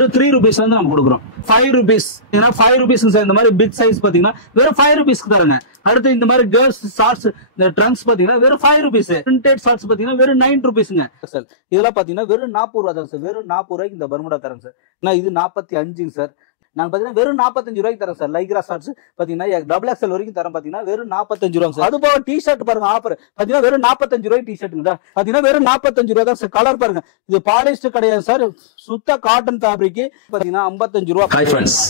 வெறும் 3 ரூபீஸ் வந்து நம்ம கொடுக்குறோம். 5 ரூபீஸ். ஏன்னா 5 ரூபீஸ் இந்த மாதிரி பிக் சைஸ் பாத்தீங்கன்னா வெறும் 5 ரூபீஸ்க்கு தரங்க. அடுத்து இந்த மாதிரி கேர்ள்ஸ் ஷார்ட்ஸ் இந்த ட்ரங்க்ஸ் பாத்தீங்கன்னா வெறும் 5 ரூபீஸ். பிரிண்டட் ஷார்ட்ஸ் பாத்தீங்கன்னா வெறும் 9 ரூபீஸ்ங்க சார். இதெல்லாம் பாத்தீங்கன்னா வெறும் 40 ரூபா தான் சார். வெறும் 40 ரூபாய்க்கு இந்த பர்முடா தரேன் சார். நான் இது 45ங்க சார். நான் பாத்தீங்கன்னா வெறும் 45 ரூபாய்க்கு தரேன் சார். லைக்ரா ஷார்ட்ஸ் பாத்தீங்கன்னா டபுள் எக்ஸ்எல் வரைக்கும் தரேன் பாத்தீங்கன்னா வெறும் 45 ரூபாய் சார். அது போக டி-ஷர்ட் பாருங்க ஆஃபர் பாத்தீங்கன்னா வெறும் 45 ரூபாய் டி-ஷர்ட்டுங்க பாத்தீங்கன்னா வெறும் 45 ரூபாய் தான் சார். கலர் பாருங்க, இது பாலிஸ்டர் கிடையாது சார், சுத்த காட்டன் ഫാബ്രിക് பாத்தீங்கன்னா 55 രൂപ. ഹായ് ഫ്രണ്ട്സ്,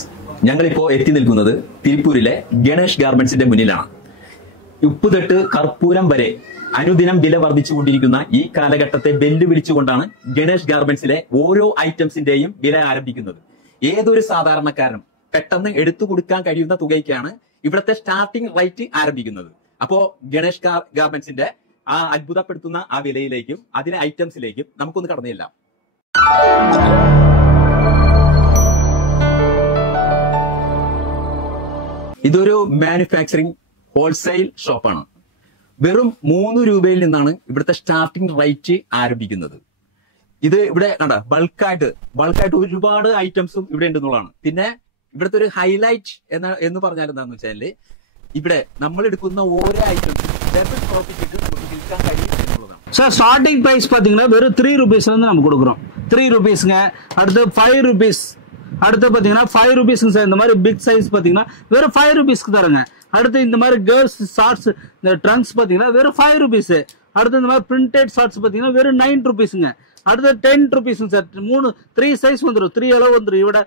ഞങ്ങളിപ്പോ എത്തി നിൽക്കുന്നത് തിരുപ്പൂരിലെ ഗണേഷ് ഗാർമെന്റ്സിന്റെ മുന്നിലാണ്. ഉപ്പ് തൊട്ട് കർപ്പൂരം വരെ അനുദിനം വില വർദ്ധിച്ചുകൊണ്ടിരിക്കുന്ന ഈ കാലഘട്ടത്തെ വെല്ലുവിളിച്ചുകൊണ്ടാണ് ഗണേഷ് ഗാർമെന്റ്സിലെ ഓരോ ഐറ്റംസിന്റെയും വില ആരംഭിക്കുന്നത്. ഏതൊരു സാധാരണക്കാരനും പെട്ടെന്ന് എടുത്തു കൊടുക്കാൻ കഴിയുന്ന തുകയ്ക്കാണ് ഇവിടുത്തെ സ്റ്റാർട്ടിംഗ് റേറ്റ് ആരംഭിക്കുന്നത്. അപ്പോ ഗണേഷ് ഗാർമെന്റ്സിന്റെ ആ അത്ഭുതപ്പെടുത്തുന്ന ആ വിലയിലേക്കും അതിലെ ഐറ്റംസിലേക്കും നമുക്കൊന്ന് കടന്നു ചെല്ലാം. ഇതൊരു മാനുഫാക്ചറിംഗ് ഹോൾസെയിൽ ഷോപ്പാണ്. വെറും 3 രൂപയിൽ നിന്നാണ് ഇവിടുത്തെ സ്റ്റാർട്ടിംഗ് റേറ്റ് ആരംഭിക്കുന്നത്. ഇത് ഇവിടെ കണ്ട ബൾക്കായിട്ട് ഒരുപാട് ഐറ്റംസും ഇവിടെ ഉണ്ടെന്നുള്ളതാണ്. പിന്നെ ഇവിടുത്തെ ഒരു ഹൈലൈറ്റ് എന്ന് പറഞ്ഞാൽ എന്താണെന്ന് വെച്ചാല് ഇവിടെ നമ്മൾ എടുക്കുന്ന ഓരോ ഐറ്റംസും ഡബിൾ പ്രോഫിറ്റ് ഇട്ട് നമുക്ക് വിൽക്കാൻ കഴിയും എന്നുള്ളതാണ്. சார் ஸ்டார்டிங் பிரைஸ் பாத்தீங்கன்னா வெறும் 3 ரூபீஸ் வந்து நம்ம கொடுக்குறோம். 3 ரூபீஸ்ங்க. அடுத்து 5 ரூபீஸ். அடுத்து பாத்தீங்கன்னா 5 ரூபீஸ்ங்க சார். இந்த மாதிரி பிக் சைஸ் பாத்தீங்கன்னா வெறும் 5 ரூபீஸ்க்கு தரங்க. அடுத்து இந்த மாதிரி கேர்ள்ஸ் ஷார்ட்ஸ் இந்த ட்ரங்க்ஸ் பாத்தீங்கன்னா வெறும் 5 ரூபீஸ். அடுத்து இந்த மாதிரி பிரிண்டட் ஷார்ட்ஸ் பாத்தீங்கன்னா வெறும் 9 ரூபீஸ்ங்க. அடுத்து 10 ரூபீஸ்ங்க சார். 3 சைஸ் வந்துடும். 3 அளவு வந்துடும். இவட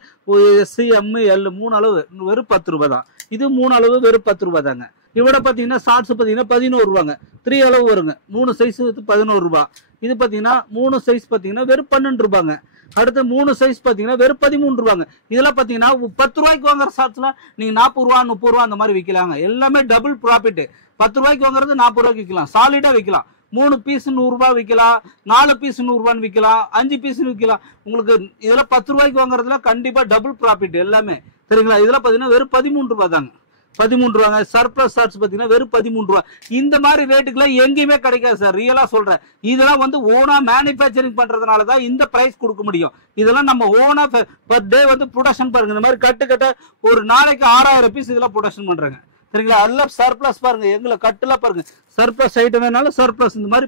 எஸ்சி எம் எல் 3 அளவு வெறும் 10 ரூபாய் தான். இது 3 அளவு வெறும் 10 ரூபாய் தாங்க. இவட பாத்தீங்கன்னா ஷார்ட்ஸ் பாத்தீங்கன்னா 11 ரூபாங்க. 3 அளவு வருங்க. 3 சைஸ் 11 ரூபாய். இது பாத்தீங்கன்னா 3 சைஸ் பாத்தீங்கன்னா வெறும் 12 ரூபாங்க. அடுத்து 3 சைஸ் பாத்தீங்கன்னா வெறும் 13 ரூபாங்க. இதெல்லாம் பாத்தீங்கன்னா 10 ரூபாய்க்கு வாங்குற ஷார்ட்ஸ்ல நீங்க 40 ரூபா 30 ரூபா அந்த மாதிரி விற்கலாங்க. எல்லாமே டபுள் ப்ராஃபிட். 10 ரூபாய்க்கு வாங்குறது 40 ரூபாய்க்கு விற்கலாம். சாலிடா விற்கலாம். 3 பீஸ் 100 ரூபாய் விற்கலாம். 4 பீஸ் 100 ரூபான்னு விற்கலாம். 5 பீஸ் விற்கலாம். உங்களுக்கு இதெல்லாம் 10 ரூபாய்க்கு வாங்குறதுல கண்டிப்பா டபுள் ப்ராஃபிட் எல்லாமே. சரிங்களா? இதெல்லாம் பாத்தீங்கன்னா வெறும் 13 ரூபாய் தாங்க. 13 ரூபாங்க. சர்ப்ளஸ் ஷார்ட்ஸ் பாத்தீங்கன்னா வெறும் 13 ரூபாய். இந்த மாதிரி ரேட்டுக்குலாம் எங்கேயுமே கிடைக்காது சார். ரியலா சொல்றேன். இதெல்லாம் வந்து ஓனா மேனுஃபேக்சரிங் பண்றதுனாலதான் இந்த பிரைஸ் கொடுக்க முடியும். இதெல்லாம் நம்ம ஓனா பர் டே வந்து ப்ரொடக்ஷன் பாருங்க. இந்த மாதிரி கட்டு ஒரு நாளைக்கு 6000 பீஸ் இதெல்லாம் ப்ரொடக்ஷன் பண்றாங்க. சரிங்களா? எல்லாம் சர்ப்ளஸ் பாருங்க. எங்களை கட்டுலாம் பாருங்க. சர்ப்ளஸ் ஐட்டம் வேணாலும் சர்ப்ளஸ் இந்த மாதிரி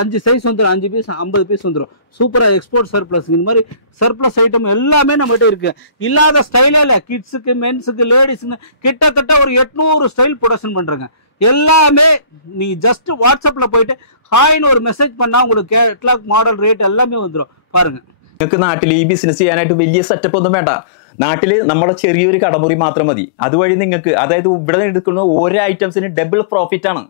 5 சைஸ் வந்துடும். 5 பீஸ் 50 பீஸ் வந்துடும். சூப்பரா எக்ஸ்போர்ட் சர்ப்ளஸ். இந்த மாதிரி சர்ப்ளஸ் ஐட்டம் எல்லாமே நம்மகிட்ட இருக்கு. இல்லாத ஸ்டைலே இல்ல. கிட்ஸுக்கு, மென்ஸுக்கு, லேடிஸுக்கு கிட்டத்தட்ட ஒரு 800 ஸ்டைல் ப்ரொடக்ஷன் பண்றாங்க. எல்லாமே நீ ஜஸ்ட் வாட்ஸ்அப்ல போயிட்டு ஹாய்னு ஒரு மெசேஜ் பண்ணா உங்களுக்கு கேட்லாக் மாடல் ரேட் எல்லாமே வந்துடும். பாருங்க. നിങ്ങൾക്ക് നാട്ടിൽ ഈ ബിസിനസ് ചെയ്യാനായിട്ട് വലിയ സെറ്റപ്പ് ഒന്നും വേണ്ട. നാട്ടില് നമ്മുടെ ചെറിയൊരു കടമുറി മാത്രം മതി. അതുവഴി നിങ്ങൾക്ക്, അതായത് ഇവിടെ എടുക്കുന്ന ഓരോ ഐറ്റംസിന് ഡബിൾ പ്രോഫിറ്റ് ആണ്.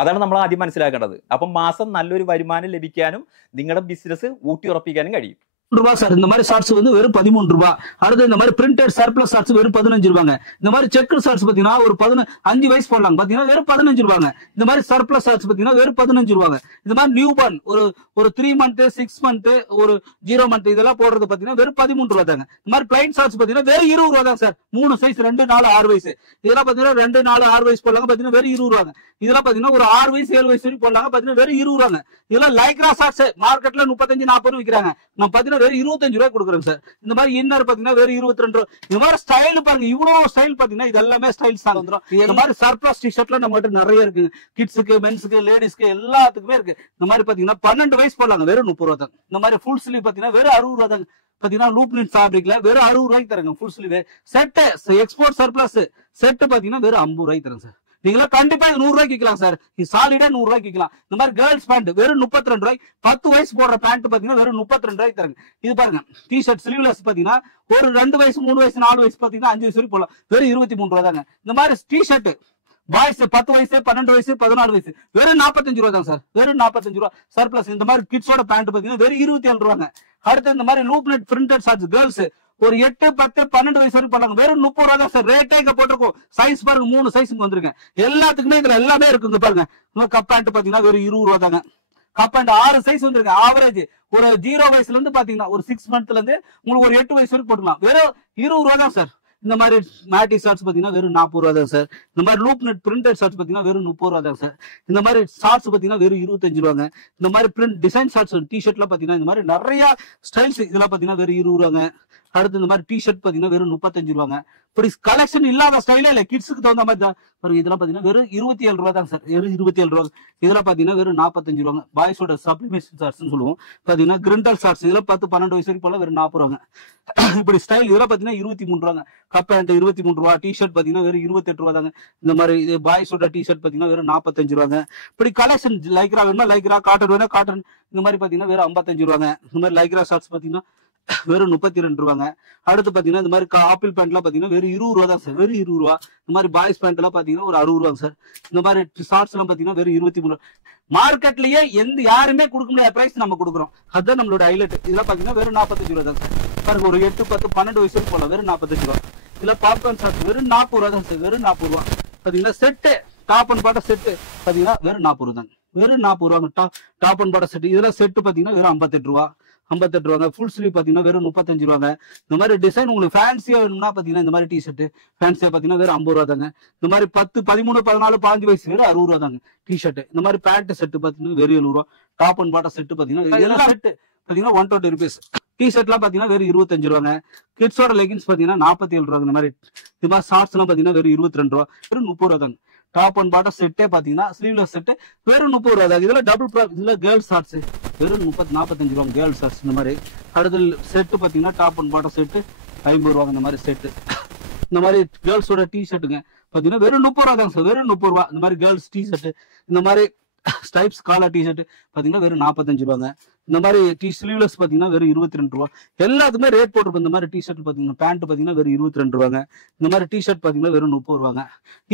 അതാണ് നമ്മൾ ആദ്യം മനസ്സിലാക്കേണ്ടത്. അപ്പം മാസം നല്ലൊരു വരുമാനം ലഭിക്കാനും നിങ്ങളുടെ ബിസിനസ് ഊട്ടിയുറപ്പിക്കാനും കഴിയും. ரூபாய் சார். இந்த மாதிரி ஷார்ட்ஸ் வந்து வெறும் 13 ரூபாய். அடுத்து இந்த மாதிரி பிரிண்டட் சர்ப்ளஸ் ஷார்ட்ஸ் வெறும் 15 ரூபாங்க. இந்த மாதிரி செக்கர் ஷார்ட்ஸ் பாத்தீங்கன்னா ஒரு 5 வயசு போடலாம் பாத்தீங்கன்னா வெறும் 15 ரூபாங்க. இந்த மாதிரி சர்ப்ளஸ் ஷார்ட்ஸ் பாத்தீங்கன்னா வெறும் 15 ரூபாங்க. இந்த மாதிரி நியூ பார்ன் ஒரு 3 மந்த் 6 மந்த் ஒரு 0 மந்த் இதெல்லாம் போடுறது பாத்தீங்கன்னா வெறும் 13 ரூபாய் தாங்க. இந்த மாதிரி பிளைன் ஷார்ட்ஸ் பாத்தீங்கன்னா வெறும் 20 ரூபாய் தான் சார். 3 சைஸ் 2 4 6 வயசு. இதெல்லாம் பாத்தீங்கன்னா 2 4 6 வயசு போடலாம் பாத்தீங்கன்னா வெறும் 20 ரூபாங்க. இதெல்லாம் பாத்தீங்கன்னா ஒரு 6 வயசு 7 வயசு வரைக்கும் போடலாம் பாத்தீங்கன்னா வெறும் 20 ரூபாங்க. இதெல்லாம் லைக்ரா ஷார்ட்ஸ் மார்க்கெட்ல 35 40 விற்கிறாங்க. நம்ம பாத்தீங்கன்னா வெறும் 25 ரூபாய் கொடுக்குறேன் சார். இந்த மாதிரி இன்னர் பாத்தீங்கன்னா வெறும் 22 ரூபாய். இந்த மாதிரி ஸ்டைல் பாருங்க. இவ்வளவு ஸ்டைல் பாத்தீங்கன்னா இது எல்லாமே ஸ்டைல்ஸ் தான் வந்துடும். இந்த மாதிரி சர்ப்ளஸ் டி-ஷர்ட்ல நம்ம கிட்ட நிறைய இருக்கு. கிட்ஸுக்கு, மென்ஸுக்கு, லேடிஸ்க்கு எல்லாத்துக்குமே இருக்கு. இந்த மாதிரி பாத்தீங்கன்னா 12 வயசு போடலாங்க. வெறும் 30 ரூபாய் தான். இந்த மாதிரி ஃபுல் ஸ்லீவ் பாத்தீங்கன்னா வெறும் 60 ரூபாய் தாங்க. பாத்தீங்கன்னா லூப் நிட் ஃபேப்ரிக்ல வெறும் 60 ரூபாய்க்கு தரங்க. Full sleeve set export surplus set பாத்தீங்கன்னா வெறும் 50 ரூபாய்க்கு தரங்க சார். நீங்களா கண்டிப்பா 100 ரூபாய்க்கு விற்கலாம் சார். சாலிடா 100 ரூபாய்க்கு விற்கலாம். இந்த மாதிரி கேர்ள்ஸ் பேண்ட் வெறும் 32 ரூபாய்க்கு. 10 வயசு போடுற பேண்ட் பாத்தீங்கன்னா வெறும் 32 ரூபாய்க்கு தரங்க. இது பாருங்க. டி-ஷர்ட் ஸ்லீவ்லெஸ் பாத்தீங்கன்னா ஒரு 2 வயசு 3 வயசு 4 வயசு பாத்தீங்கன்னா 5 வயசு வரைக்கும் போடலாம். வெறும் 23 ரூபாய் தாங்க. இந்த மாதிரி டி-ஷர்ட் பாய்ஸ் 10 வயசு 12 வயசு 14 வயசு வெறும் 45 ரூபாய் தான் சார். வெறும் 45 ரூபாய் சர்ப்ளஸ். இந்த மாதிரி கிட்ஸோட பேண்ட் பாத்தீங்கன்னா வெறும் 27 ரூபாங்க. அடுத்து இந்த மாதிரி லூப் நெட் பிரிண்டட் ஷார்ட்ஸ் கேர்ள்ஸ் ஒரு 8 10 12 வயசு வரைக்கும் பண்ணாங்க. வெறும் 30 ரூபாய் தான் சார். ரேட்டே இங்க போட்டிருக்கோம். சைஸ் பாருங்க. 3 சைஸுக்கு வந்திருக்கேன். எல்லாத்துக்குமே இதுல எல்லாமே இருக்குங்க பாருங்க. கப் பேண்ட் பாத்தீங்கன்னா வெறும் 20 ரூபாய் தாங்க. கப் பேண்ட் 6 சைஸ் வந்திருக்கு. ஆவரேஜ் ஒரு 0 வயசுல இருந்து பாத்தீங்கன்னா ஒரு 6 மந்த்ல இருந்து உங்களுக்கு ஒரு 8 வயசு வரைக்கும் போட்டுக்கலாம். வெறும் 20 ரூபாய் தான் சார். இந்த மாதிரி மேட்டி ஷார்ட்ஸ் பாத்தீங்கன்னா வெறும் 40 ரூபாய் தான் சார். இந்த மாதிரி லூப் நெட் பிரிண்டட் ஷார்ட்ஸ் பாத்தீங்கன்னா வெறும் 30 ரூபாய் தான் சார். இந்த மாதிரி ஷார்ட்ஸ் பாத்தீங்கன்னா வெறும் 25 ரூபாங்க. இந்த மாதிரி பிரிண்ட் டிசைன் ஷார்ட்ஸ் டி-ஷர்ட்லாம் பாத்தீங்கன்னா இந்த மாதிரி நிறைய ஸ்டைல்ஸ் இதெல்லாம் பாத்தீங்கன்னா வெறும் 20 ரூபாங்க. அடுத்து இந்த மாதிரி டிஷர்ட் பாத்தீங்கன்னா வெறும் 35 ரூபாங்க. இப்படி கலெக்ஷன் இல்லாத ஸ்டைலே இல்ல, கிட்ஸுக்கு தகுந்த மாதிரி தான் பாருங்க. இதெல்லாம் பாத்தீங்கன்னா வெறும் 27 ரூபா தான் சார், வெறும் 27 ரூபா. இதெல்லாம் பாத்தீங்கன்னா வெறும் 45 ரூபாங்க. பாய்ஸோட சப்ளிமேஷன் ஷார்ட்ஸ் சொல்லுவோம் பாத்தீங்கன்னா, கிரிண்டல் ஷார்ட்ஸ் இதெல்லாம் 10-12 வயசு வரைக்கும் போல வெறும் 40 ரூபாங்க. இப்படி ஸ்டைல் இதெல்லாம் பாத்தீங்கன்னா 23 ரூபாங்க. கப் பேண்ட் 23 ரூபா. டிஷர்ட் பாத்தீங்கன்னா வெறும் 28 ரூபா தாங்க. இந்த மாதிரி இது பாய்ஸோட டிஷர்ட் பாத்தீங்கன்னா வெறும் 45 ரூபாங்க. இப்படி கலெக்ஷன் லைக்ரா வேணுமா லைக்ரா, காட்டன் வேணா காட்டன், இந்த மாதிரி பாத்தீங்கன்னா வெறும் 55 ரூபாங்க. இந்த மாதிரி லைக்ரா ஷார்ட்ஸ் பாத்தீங்கன்னா வெறும் 32 ரூபாங்க. அடுத்து பாத்தீங்கன்னா இந்த மாதிரி ஆப்பிள் பேண்ட் எல்லாம் பாத்தீங்கன்னா வெறும் 20 ரூபா தான் சார், வெறும் 20 ரூபா. இந்த மாதிரி பாய்ஸ் பேண்ட் எல்லாம் பாத்தீங்கன்னா ஒரு 60 ரூபாங்க சார். இந்த மாதிரி ஷார்ட்ஸ் எல்லாம் பாத்தீங்கன்னா வெறும் 23 ரூபா. மார்க்கெட்லயே யாருமே கொடுக்க முடியாத பிரைஸ் நம்ம கொடுக்குறோம், அதுதான் நம்மளோட ஹைலைட். இதெல்லாம் பாத்தீங்கன்னா வெறும் 45 ரூபா தான் சார். பாருங்க, ஒரு 8, 10, 12 வயசு போல வெறும் 45 ரூபா. இதுல பாப்கார்ன் ஷார்ட்ஸ் வெறும் 40 ரூபா தான் சார், வெறும் 40 ரூபா. பாத்தீங்கன்னா set top and bottom set பாத்தீங்கன்னா வெறும் 40 ரூபா தாங்க, வெறும் 40 ரூபாங்க. டாப் அண்ட் பாட்டம் செட் இதெல்லாம் செட்டு பாத்தீங்கன்னா வெறும் 58 ரூபா, 58 ரூபாங்க. ஃபுல் ஸ்லீவ் பாத்தீங்கன்னா வெறும் 35 ரூபாங்க. இந்த மாதிரி டிசைன் உங்களுக்கு ஃபேன்சியா வேணும்னா பாத்தீங்கன்னா இந்த மாதிரி டிஷர்ட் ஃபேன்சியா பாத்தீங்கன்னா வெறும் 50 ரூபா தாங்க. இந்த மாதிரி 10, 13, 14, 15 வயசு வெறும் 60 ரூபா தாங்க டிஷர்ட். இந்த மாதிரி பேண்ட் செட்டு பாத்தீங்கன்னா வெறும் 70 ரூபா. டாப் அண்ட் பாட்டம் செட்டு பாத்தீங்கன்னா எல்லாம் செட்டு பாத்தீங்கன்னா 120 ருபீஸ். டிஷர்ட் எல்லாம் பாத்தீங்கன்னா வெறும் 25 ரூபாங்க. கிட்ஸோட லெகின்ஸ் பாத்தீங்கன்னா 47 ரூபாங்க. இந்த மாதிரி ஷார்ட்ஸ் எல்லாம் பாத்தீங்கன்னா வெறும் 22 ரூபா, வெறும் 30 ரூபா தாங்க. டாப் அண்ட் பாட்டம் செட்டே பாத்தீங்கன்னா ஸ்லீவ்லெஸ் செட்டு வெறும் 30 ரூபா தான். இதெல்லாம் டபுள் இதுல கேர்ள்ஸ் ஷார்ட்ஸ் வெறும் 45 ரூபா கேர்ள்ஸ் ஷார்ட்ஸ். இந்த மாதிரி அடுத்து செட்டு பாத்தீங்கன்னா டாப் அண்ட் பாட்டம் செட்டு 50 ரூபாங்க. இந்த மாதிரி செட்டு இந்த மாதிரி கேர்ள்ஸோட டி ஷர்ட்டுங்க பாத்தீங்கன்னா வெறும் 30 ரூபா தாங்க சார், வெறும் 30 ரூபா. இந்த மாதிரி கேர்ள்ஸ் டி ஷர்ட், இந்த மாதிரி ஸ்டைப்ஸ் காலர் டி ஷர்ட் பாத்தீங்கன்னா வெறும் 45 ரூபாங்க. இந்த மாதிரி ஸ்லீவ்லெஸ் பாத்தீங்கன்னா வெறும் 22 ரூபா. எல்லாத்துக்குமே ரேட் போட்டிருப்போம். இந்த மாதிரி டி ஷர்ட் பாத்தீங்கன்னா பேண்ட் பாத்தீங்கன்னா வெறும் 22 ரூபாங்க. இந்த மாதிரி டி ஷர்ட் பாத்தீங்கன்னா வெறும் 30 ரூபாங்க.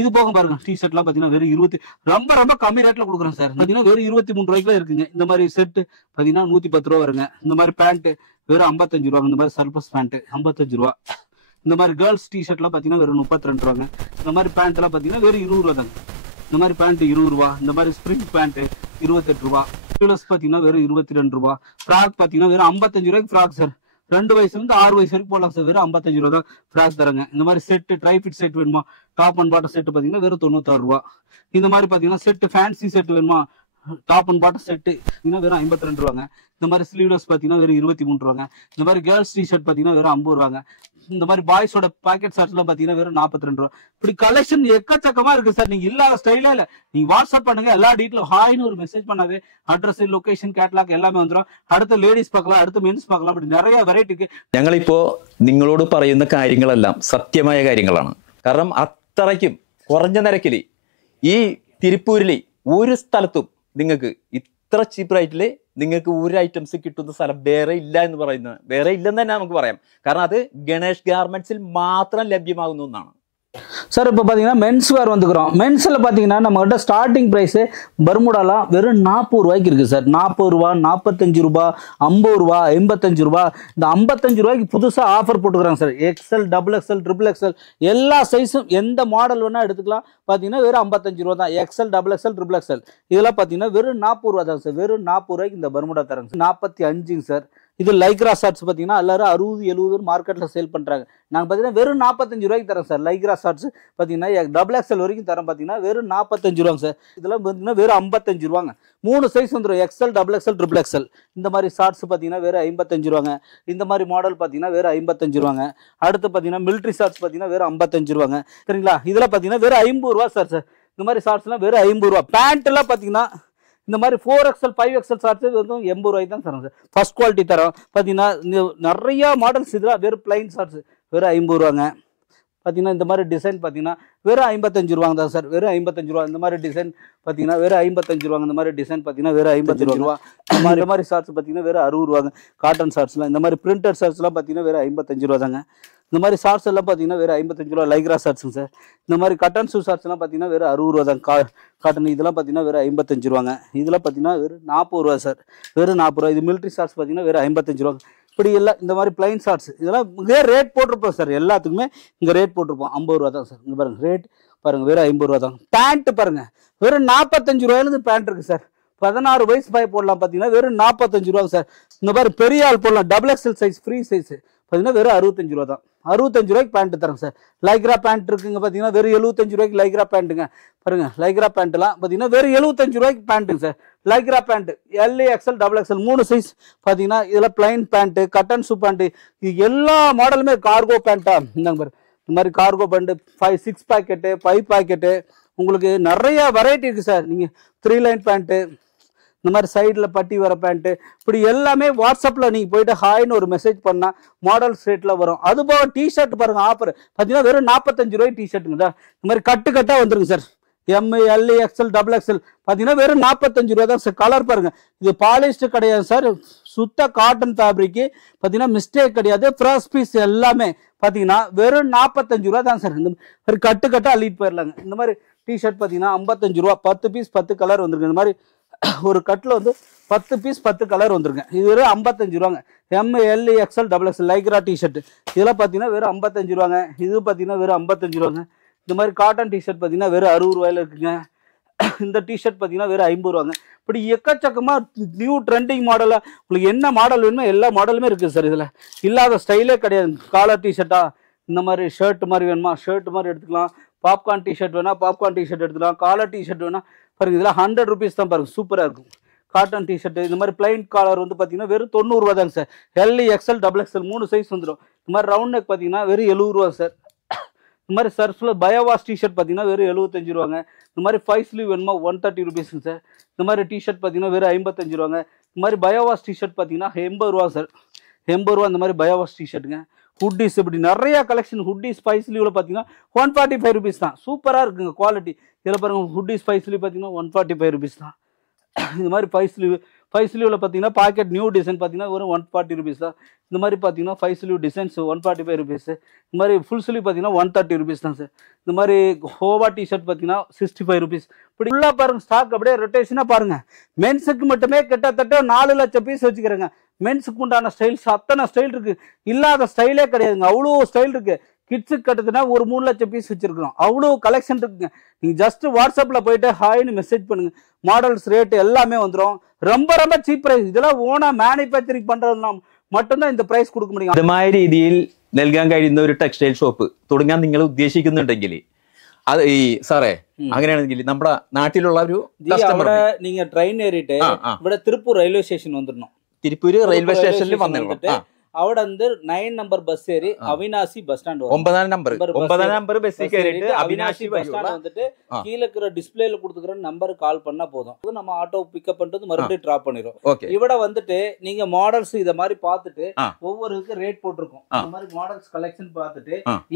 இது போக பாருங்க, டி ஷர்ட் எல்லாம் பாத்தீங்கன்னா வெறும் 20 ரொம்ப கம்மி ரேட்ல கொடுக்குறோம் சார். பாத்தீங்கன்னா வெறும் 23 ரூபாய்க்குல இருக்குங்க. இந்த மாதிரி செட்டு பாத்தீங்கன்னா 110 ரூபா வருங்க. இந்த மாதிரி பேண்ட் வெறும் 55 ரூபாங்க. இந்த மாதிரி சர்பஸ் பேண்ட் 55 ரூபா. இந்த மாதிரி கேர்ள்ஸ் டி ஷர்ட் எல்லாம் பாத்தீங்கன்னா வெறும் 32 ரூபாங்க. இந்த மாதிரி பேண்ட் எல்லாம் பாத்தீங்கன்னா வெறும் 20 ரூபா தாங்க. இந்த மாதிரி பேண்ட் 20 ரூபா. இந்த மாதிரி ஸ்ப்ரிங் பேண்ட் 28 ரூபா. பாத்தீங்கன்னா வெறும் 22 ரூபா. ஃப்ராக் பாத்தீங்கன்னா வெறும் 55 ரூபாய்க்கு ஃப்ராக் சார். 2 வயசுல இருந்து 6 வயசு வரைக்கும் போடலாம் சார், வெறும் 55 ரூபா தான் ஃப்ராக் தரங்க. இந்த மாதிரி செட்டு ட்ரை ஃபிட் செட் வேணுமா, டாப் அண்ட் பாட்டம் செட்டு பாத்தீங்கன்னா வெறும் 96 ரூபா. இந்த மாதிரி பாத்தீங்கன்னா செட்டு ஃபேன்சி செட் வேணுமா, டாப் அண்ட் பாட்டம் செட்டு வெறும் 52 ரூபாங்க. இந்த மாதிரி ஸ்லீவ்லெஸ் பாத்தீங்கன்னா வெறும் 23 ரூபாங்க. இந்த மாதிரி கேர்ள்ஸ் டி ஷர்ட் பாத்தீங்கன்னா வெறும் 50 ரூபாங்க. இந்த மாதிரி பாய்ஸோட பாக்கெட் ஷார்ட்ஸ் எல்லாம் பாத்தீங்கன்னா வெறும் 42 ரூபா. இப்படி கலெக்ஷன் எக்கச்சக்கமா இருக்கு சார். நீங்க இல்லாத ஸ்டைலே இல்ல. நீங்க வாட்ஸ்அப் பண்ணுங்க, எல்லா டீட்டெயிலும் ஹாய்னு ஒரு மெசேஜ் பண்ணாவே அட்ரஸ், லொகேஷன், கேட்டலாக் எல்லாமே வந்துடும். അടുത്ത ലേഡീസ് பார்க்கலாம், അടുത്ത മെൻസ് பார்க்கலாம். அப்படி நிறைய വെറൈറ്റി. ഞങ്ങളിപ്പോ നിങ്ങളോട് പറയുന്ന കാര്യങ്ങളെല്ലാം സത്യമായ കാര്യങ്ങളാണ്. കാരണം അത്രയ്ക്കും കുറഞ്ഞ നിരക്കിൽ ഈ തിരുപ്പൂരിൽ ഒരു സ്ഥലത്തും നിങ്ങൾക്ക് ഇത്ര ചീപ്പ് റേറ്റിൽ നിങ്ങൾക്ക് ഒരു ഐറ്റംസ് കിട്ടുന്ന സ്ഥലം വേറെ ഇല്ല എന്ന് പറയുന്നത്, വേറെ ഇല്ലെന്ന് തന്നെ നമുക്ക് പറയാം. കാരണം അത് ഗണേഷ് ഗാർമെന്റ്സിൽ മാത്രം ലഭ്യമാകുന്ന ഒന്നാണ്. சார் இப்போ பார்த்தீங்கன்னா மென்ஸ் வேர் வந்துக்கிறோம். மென்ஸில் பார்த்தீங்கன்னா நம்மகிட்ட ஸ்டார்டிங் ப்ரைஸு பர்முடாலாம் வெறும் 40 ரூபாய்க்கு இருக்குது சார். 40 ரூபா, 45 ரூபா, 50 ரூபா, 85 ரூபா. இந்த 55 ரூபாய்க்கு புதுசாக ஆஃபர் போட்டுக்கிறாங்க sir. XL, double XL, triple XL எல்லா சைஸும் எந்த மாடல் வேணால் எடுத்துக்கலாம். பார்த்தீங்கன்னா வெறும் 55 ரூபா தான். XL, double XL, triple XL இதெல்லாம் பார்த்தீங்கன்னா வெறும் 40 ரூபா தான் சார். வெறும் 40 ரூபாய்க்கு இந்த பர்முடா தராங்க சார். 45 சார். இது லைக்ரா ஷார்ட்ஸ் பார்த்தீங்கன்னா எல்லாரும் 60, 70 மார்க்கெட்டில் சேல் பண்ணுறாங்க. நாங்கள் பார்த்தீங்கன்னா வெறும் 45 ரூபாய்க்கு தரோம் சார். லைக்ரா ஷார்ட்ஸ் பார்த்தீங்கன்னா டபுள் எக்ஸ்எல் வரைக்கும் தரோம். பார்த்தீங்கன்னா வெறும் 45 ரூபாங்க சார். இதெல்லாம் பார்த்தீங்கன்னா வெறும் 55 ரூபாங்க. 3 சைஸ் வந்துடும், XL, double XL, triple XL. இந்த மாதிரி ஷார்ட்ஸ் பார்த்தீங்கன்னா வெறும் 55 ரூபாங்க. இந்த மாதிரி மாடல் பார்த்தீங்கன்னா வெறும் 55 ரூபாங்க. அடுத்து பார்த்தீங்கன்னா மிலிட்ரி ஷார்ட்ஸ் பார்த்தீங்கன்னா வெறும் 55 ரூபாங்க. சரிங்களா? இதெல்லாம் பார்த்தீங்கன்னா வெறும் 50 ரூபா சார். இந்த மாதிரி ஷார்ட்ஸ்லாம் வெறும் 50 ரூபா. பேண்ட் எல்லாம் பார்த்தீங்கன்னா இந்த மாதிரி 4XL, 5XL ஷார்ட்ஸ் வந்து 80 ரூபாய்க்கு தான் தரோம் சார். ஃபர்ஸ்ட் குவாலிட்டி தரோம். பார்த்தீங்கன்னா நிறைய மாடல்ஸ் இதெல்லாம் வெறும் பிளைன் ஷார்ட்ஸ் வெறும் 50 ரூபாங்க. பார்த்தீங்கன்னா இந்த மாதிரி டிசைன் பார்த்தீங்கன்னா வெறும் 55 ரூபாங்க தான் சார். வெறும் 55 ரூபா. இந்த மாதிரி டிசைன் பார்த்தீங்கன்னா வெறும் 55 ரூபாங்க. இந்த மாதிரி டிசைன் பார்த்தீங்கன்னா வெறும் 55 ரூபா. இந்த மாதிரி ஷார்ட்ஸ் பார்த்தீங்கன்னா வெறும் 60 ரூபாங்க. காட்டன் ஷார்ட்ஸ்லாம் இந்த மாதிரி பிரிண்டட் ஷார்ட்ஸ்லாம் பார்த்தீங்கன்னா வெறும் 55 ரூபா தாங்க. இந்த மாதிரி ஷார்ட்ஸ் எல்லாம் பார்த்தீங்கன்னா வெறும் 55 ரூபா. லைக்ரா ஷார்ட்ஸுங்க சார். இந்த மாதிரி கட்டன் ஷூ ஷார்ட்ஸ்லாம் பார்த்தீங்கன்னா வெறும் 60 ரூபா தான். காட்டன் இதெல்லாம் பார்த்தீங்கன்னா வெறும் 55 ரூபாங்க. இதெல்லாம் பார்த்தீங்கன்னா வெறும் 40 ரூபா சார். வெறும் 40 ரூபா. இது மிலிட்ரி ஷார்ட்ஸ் பார்த்தீங்கன்னா வெறும் 55 ரூபா. இப்படி எல்லாம் இந்த மாதிரி பிளைன் ஷார்ட்ஸ் இதெல்லாம் இங்கே ரேட் போட்டிருப்போம் சார். எல்லாத்துக்குமே இங்கே ரேட் போட்டிருப்போம். 50 ரூபா தான் சார். இங்கே பாருங்க ரேட் பாருங்க வெறும் 50 ரூபா தான். பேண்ட் பாருங்க வெறும் 45 ரூபாயிலிருந்து பேண்ட் இருக்கு சார். 16 வயசு பாய் போடலாம். பார்த்தீங்கன்னா வெறும் 45 ரூபா சார். இந்த மாதிரி பெரிய ஆள் போடலாம். Double XL size, free size பார்த்தீங்கன்னா வெறும் 65 ரூபா தான். 65 ரூபாய்க்கு பேண்ட் தரேங்க சார். லைக்ரா பேண்ட் இருக்குங்க பார்த்தீங்கன்னா வெறும் 75 ரூபாய்க்கு லைக்ரா பேண்ட்டுங்க. பாருங்க லைக்ரா பேண்ட்லாம் பார்த்தீங்கன்னா வெறும் 75 ரூபாய்க்கு பேண்ட்டுங்க சார். Lycra pant L XL double XL 3 size பார்த்தீங்கன்னா இதில் plain pant, cotton shoe pant, இது எல்லா மாடலுமே கார்கோ பேண்ட்டா இந்தாங்க பாரு. இந்த மாதிரி கார்கோ பேண்ட்டு 6 பாக்கெட்டு 5 பாக்கெட்டு உங்களுக்கு நிறைய வெரைட்டி இருக்குது சார். நீங்கள் 3 லைன் பேண்ட்டு, இந்த மாதிரி சைடில் பட்டி வர பேண்ட்டு, இப்படி எல்லாமே வாட்ஸ்அப்பில் நீங்கள் போயிட்டு ஹாய்னு ஒரு மெசேஜ் பண்ணால் மாடல்ஸ் ரேட்டில் வரும். அது போக டிஷர்ட் பாருங்கள் ஆஃபர் பார்த்தீங்கன்னா வெறும் 45 ரூபாய்க்கு டிஷர்ட்டுங்க தான். இந்த மாதிரி கட்டாக வந்துருங்க sir. M L XL double XL பார்த்தீங்கன்னா வெறும் 45 ரூபா தான் சார். கலர் பாருங்கள், இது பாலிஸ்டர் கிடையாது சார், சுத்த காட்டன் ஃபேப்ரிக்கு. பார்த்தீங்கன்னா மிஸ்டேக் கிடையாது. ஃப்ரெஷ் பீஸ் எல்லாமே பார்த்தீங்கன்னா வெறும் 45 ரூபா தான் சார். இந்த மாதிரி கட்டாக அள்ளிட்டு போயிடலாங்க. இந்த மாதிரி டிஷர்ட் பார்த்தீங்கன்னா 55 ரூபா, 10 பீஸ் 10 கலர் வந்துருக்கு. இந்த மாதிரி ஒரு கட்டில் வந்து 10 பீஸ் 10 கலர் வந்துருங்க. இது வெறும் 55 ரூபாங்க. M L XL double XL lycra T-shirt இதெல்லாம் பார்த்தீங்கன்னா வெறும் 55 ரூபாங்க. இது பார்த்தீங்கன்னா வெறும் 55 ரூபாங்க. இந்த மாதிரி காட்டன் டிஷர்ட் பார்த்தீங்கன்னா வெறும் 60 ரூபாயில இருக்குங்க. இந்த டிஷர்ட் பார்த்தீங்கன்னா வெறும் 50 ரூபாங்க. இப்படி எக்கச்சக்கமாக நியூ ட்ரெண்டிங் மாடலாக உங்களுக்கு என்ன மாடல் வேணுமோ எல்லா மாடலுமே இருக்குது சார். இதில் இல்லாத ஸ்டைலே கிடையாது. காலர் டிஷர்ட்டா, இந்த மாதிரி ஷர்ட் மாதிரி வேணுமா ஷர்ட் மாதிரி எடுத்துக்கலாம். பாப்கார்ன் டிஷர்ட் வேணா பாப்கார்ன் டிஷர்ட் எடுத்துக்கலாம். காலர் டிஷர்ட் வேணா பாருங்க, இதெல்லாம் 100 ருபீஸ் தான் பாருங்க, சூப்பராக இருக்கும். காட்டன் டிஷர்ட் இந்த மாதிரி பிளைன் காலர் வந்து பார்த்தீங்கன்னா வெறும் 90 ரூபா தாங்க sir. L XL double XL 3 size வந்துடும். இந்த மாதிரி ரவுண்ட் நெக் பார்த்தீங்கன்னா வெறும் 70 ரூபா சார். இந்த மாதிரி சர்ஃபில் பயோவாஷ் டிஷர்ட் பார்த்தீங்கன்னா வெறும் 75 ரூபாங்க. இந்த மாதிரி 5 ஸ்லீவ் வேணுமா 130 ருபீஸுங்க சார். இந்த மாதிரி டிஷர்ட் பார்த்தீங்கன்னா வெறும் 55 ரூபாங்க. இந்த மாதிரி பயோவாஷ் டிஷர்ட் பார்த்தீங்கன்னா 80 ரூபா சார். 80 ரூபா இந்த மாதிரி பயோவாஷ் டிஷர்ட்டுங்க. ஹுட்டிஸ் இப்படி நிறைய கலெக்ஷன். ஹுட்டிஸ் 5 ஸ்லீவில் பார்த்தீங்கன்னா 145 ருபீஸ் தான். சூப்பராக இருக்குங்க குவாலிட்டி. இதில் பாருங்கள் ஹுட்டிஸ் 5 ஸ்லீவ் பார்த்தீங்கன்னா 145 ருபீஸ் தான். இந்த மாதிரி 5 ஸ்லீவில் பார்த்தீங்கன்னா பாக்கெட் நியூ டிசைன் பார்த்தீங்கன்னா வெறும் 140 ருபீஸ் தான். இந்த மாதிரி பார்த்தீங்கன்னா 5 ஸ்லீவ் டிசைன்ஸ் 145 ருபீஸ். இந்த மாதிரி ஃபுல் ஸ்லீவ் பார்த்தீங்கன்னா 130 ருபீஸ் தான் சார். இந்த மாதிரி ஹோவா டிஷர்ட் பார்த்தீங்கன்னா 65 ருபீஸ். இப்படி ஃபுல்லாக பாருங்கள் ஸ்டாக் அப்படியே ரொட்டேஷனாக பாருங்கள். மென்ஸுக்கு மட்டுமே கிட்டத்தட்ட 4 லட்சம் பீஸ் வச்சுக்கிறேங்க. மென்ஸுக்கு உண்டான ஸ்டைல்ஸ் அத்தனை ஸ்டைல் இருக்குது. இல்லாத ஸ்டைலே கிடையாதுங்க, அவ்வளோ ஸ்டைல் இருக்குது. கிட்ஸுக்கு கட்டுதுன்னா ஒரு 3 லட்சம் பீஸ் வச்சிருக்கிறோம். அவ்வளோ கலெக்ஷன் இருக்குங்க. நீங்கள் ஜஸ்ட் வாட்ஸ்அப்பில் போயிட்டு ஹாய்னு மெசேஜ் பண்ணுங்க, மாடல்ஸ் ரேட்டு எல்லாமே வந்துடும். ரொம்ப ரொம்ப சீப் ப்ரைஸ். இதெல்லாம் ஓனா மேனுஃபேக்சரிங் பண்ணுறதுனா மட்டும்தான் இந்த ப்ரைஸ் കൊടുக்க முடியும். അതുമായ രീതിയിൽ നൽകാൻ കഴിയുന്ന ഒരു ടെക്സ്റ്റൈൽ ഷോപ്പ് തുടങ്ങാൻ നിങ്ങൾ ഉദ്ദേശിക്കുന്നുണ്ടെങ്കിൽ അത് ഈ സാറേ അങ്ങനെയാണെങ്കിൽ നമ്മുടെ നാട്ടിലുള്ള ഒരു അവിടെ நீங்க ட்ரெயின் ஏறிட்டு ഇവിടെ திருப்பூர் ரயில்வே ஸ்டேஷன் வந்துடணும். തിരുപ്പൂര് റെയിൽവേ സ്റ്റേഷനിൽ വന്നിട്ട് അവിടെ 9 നമ്പർ ബസ് ഏറി അവിനാശി ബസ് സ്റ്റാൻഡ് 9 നമ്പർ ബസ്സിൽ കയറിയിട്ട് அவினாசி பஸ் ஸ்டாண்ட் வந்துட்டு கீழ இருக்கிற டிஸ்ப்ளேல கொடுத்துக்கிற நம்பருக்கு கால் பண்ணா போதும். நம்ம ஆட்டோ பிக்கப் பண்ணிட்டு மறுபடியும் டிராப் பண்ணிரும். இவட வந்துட்டு நீங்க மாடல்ஸ் இத மாதிரி பார்த்துட்டு ஒவ்வொருக்கு ரேட் போட்டுருக்கோம். இந்த மாதிரி மாடல்ஸ் கலெக்ஷன் பார்த்துட்டு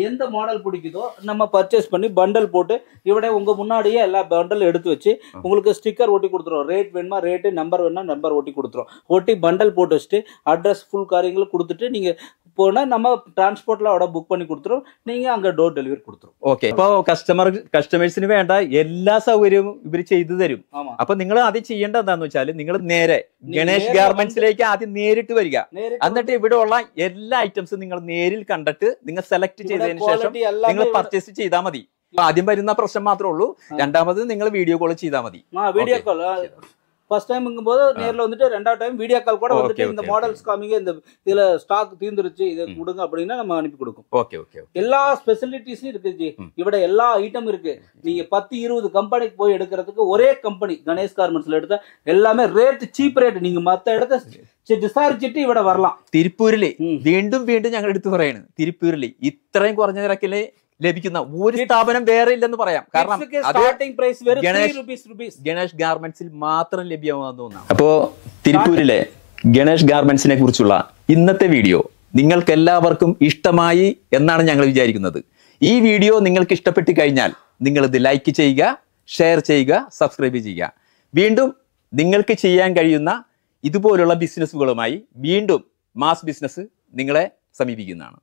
எந்த மாடல் பிடிக்குதோ நம்ம பர்ச்சேஸ் பண்ணி பண்டல் போட்டு இவட உங்க முன்னாடியே எல்லா பண்டல் எடுத்து வச்சு உங்களுக்கு ஸ்டிக்கர் ஒட்டி கொடுத்துரும். ரேட் வேணுமா ரேட், நம்பர் வேணுமா நம்பர் ஒட்டி கொடுத்துரும். ஒட்டி பண்டல் போட்டு வச்சுட்டு அட்ரஸ் ஃபுல் காரியங்களும் கொடுத்துட்டு நீங்க போனா நம்ம டிரான்ஸ்போர்ட்ல അവിടെ புக் பண்ணி கொடுத்துரும். நீங்க அங்க டோர் டெலிவரி கொடுத்துரும். ഓക്കെ. അപ്പൊ കസ്റ്റമേഴ്സിന് വേണ്ട എല്ലാ സൗകര്യവും ഇവർ ചെയ്തു തരും. അപ്പൊ നിങ്ങൾ ആദ്യം ചെയ്യേണ്ടത് എന്താന്ന് വെച്ചാൽ നിങ്ങൾ നേരെ ഗണേഷ് ഗാർമെന്റ്സിലേക്ക് ആദ്യം നേരിട്ട് വരിക. എന്നിട്ട് ഇവിടെ ഉള്ള എല്ലാ ഐറ്റംസും നിങ്ങൾ നേരിൽ കണ്ടിട്ട് നിങ്ങൾ സെലക്ട് ചെയ്തതിനു ശേഷം നിങ്ങൾ പർച്ചേസ് ചെയ്താൽ മതി. ആദ്യം വരുന്ന പ്രശ്നം മാത്രമേ ഉള്ളൂ. രണ്ടാമത് നിങ്ങൾ വീഡിയോ കോൾ ചെയ്താൽ മതി. വീഡിയോ കോൾ ஃபர்ஸ்ட் டைம்ங்கும் போது நேர்ல வந்துட்டு ரெண்டாவது டைம் வீடியோ கால் கூட வந்துட்டு இந்த மாடல்ஸ் காமிங்க, இந்த இதுல ஸ்டாக் தீந்துருச்சு இதை கொடுங்க அப்படின்னா நம்ம அனுப்பி கொடுக்கும். Okay okay. எல்லா ஸ்பெசிலிட்டிஸும் இருக்கு ஜி. இவட எல்லா ஐட்டம் இருக்கு. நீங்க 10-20 கம்பெனிக்கு போய் எடுக்கிறதுக்கு ஒரே கம்பெனி கணேஷ் கார்மெண்ட்ஸ்ல எடுத்தா எல்லாமே ரேட் சீப் ரேட். நீங்க மத்த இடத்த விசாரிச்சுட்டு இவட வரலாம். തിരുപ്പൂരില് വീണ്ടും വീണ്ടും ഞങ്ങൾ എടുത്തു പറയാണ്, തിരുപ്പൂരില് ഇത്രയും കുറഞ്ഞ നിരക്കില് ലഭിക്കുന്ന ഒരു സ്ഥാപനം വേറെ ഇല്ലെന്ന് പറയാം. കാരണം ഗണേഷ് ഗാർമെന്റ്സിൽ മാത്രം ലഭ്യമാകുന്ന ഒന്നാണ്. അപ്പോ തിരുപ്പൂരിലെ ഗണേഷ് ഗാർമെന്റ്സിനെ കുറിച്ചുള്ള ഇന്നത്തെ വീഡിയോ നിങ്ങൾക്ക് എല്ലാവർക്കും ഇഷ്ടമായി എന്നാണ് ഞങ്ങൾ വിചാരിക്കുന്നത്. ഈ വീഡിയോ നിങ്ങൾക്ക് ഇഷ്ടപ്പെട്ട് കഴിഞ്ഞാൽ നിങ്ങൾ ഇത് ലൈക്ക് ചെയ്യുക, ഷെയർ ചെയ്യുക, സബ്സ്ക്രൈബ് ചെയ്യുക. വീണ്ടും നിങ്ങൾക്ക് ചെയ്യാൻ കഴിയുന്ന ഇതുപോലുള്ള ബിസിനസ്സുകളുമായി വീണ്ടും മാസ് ബിസിനസ് നിങ്ങളെ സമീപിക്കുന്നതാണ്.